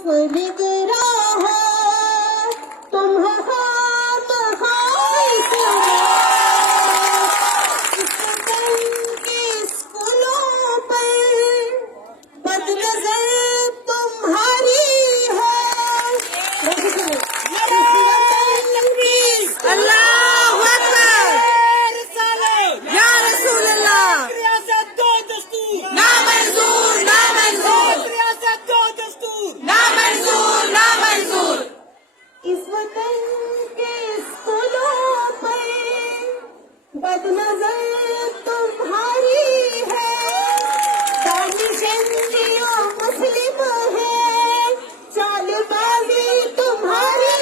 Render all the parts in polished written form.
सिर्फ निगरां हो, तुम हो खाम खाइस इस वतन के स्कूलों पर बदनजर तुम्हारी है। अल्लाहु अकबर, या रसूल अल्लाह। रियासत दो दस्तूर, ना मंजूर, ना मंजूर, रियासत दो दस्तूर, ना मंजूर, ना मंजूर। इस वतन के स्कूलों पर बदनजर तुम्हारी है। दानिश हिंदियों मुस्लिम है, चालबाजी तुम्हारी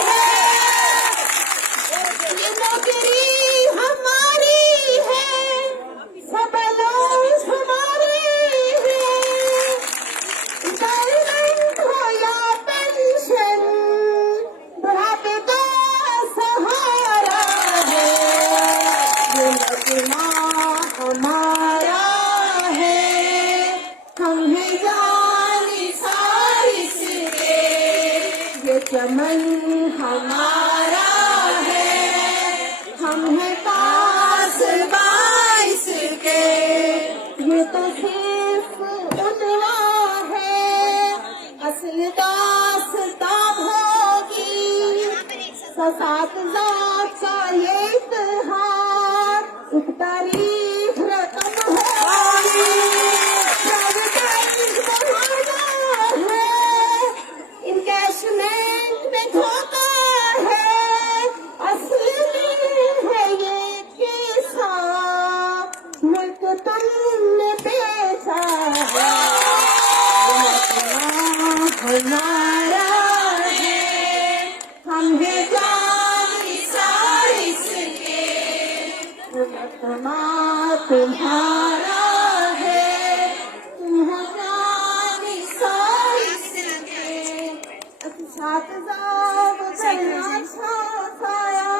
है। ये नौकरी हमारी है, सबलों हमारी है। रिटायरमेंट हो या पेंशन, बुढ़ापे का सहारा है। ये लगना हमारा है, हम हैं जानी सारिस के। ये चमन हमारा है, हम हैं पास बाइस के। ये तो सिर्फ उनवा है, असल दास्तां होगी। सात का ये इतिहास, एक तारीख रकम होगी। सब तारीख बहाना है, इनकैशमेंट में धोखा है। असली में है ये केसा, मुल्क तुमने बेचा है। हमारा है, हम हैं जानी सारिस के। तुम्हारा है, तुम हो जानी सारिस के। साथ जाओ करना छाया,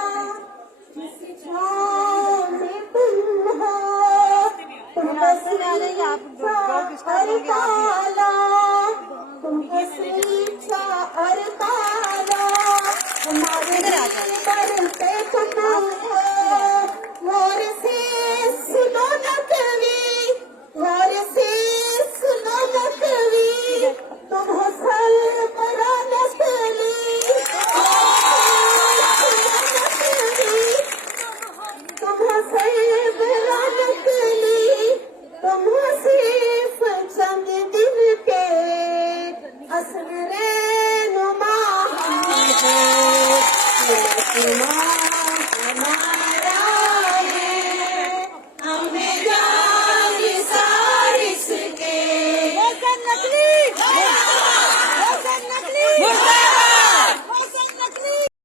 जिस छाँव में तुम हो। तुम ताला, तुम सीछा और ताला। हमारे पर पे तुम हो, गौर से सुनो न कवि, गौर से सुनो न कवि। तुम हो सरबराह नस्ली, तुम हो सरबराह नस्ली। तुम हो सिर्फ चंद दिन के असल रहनुमा हम हैं। हमारा है, हमें जानी सारिस के। नकली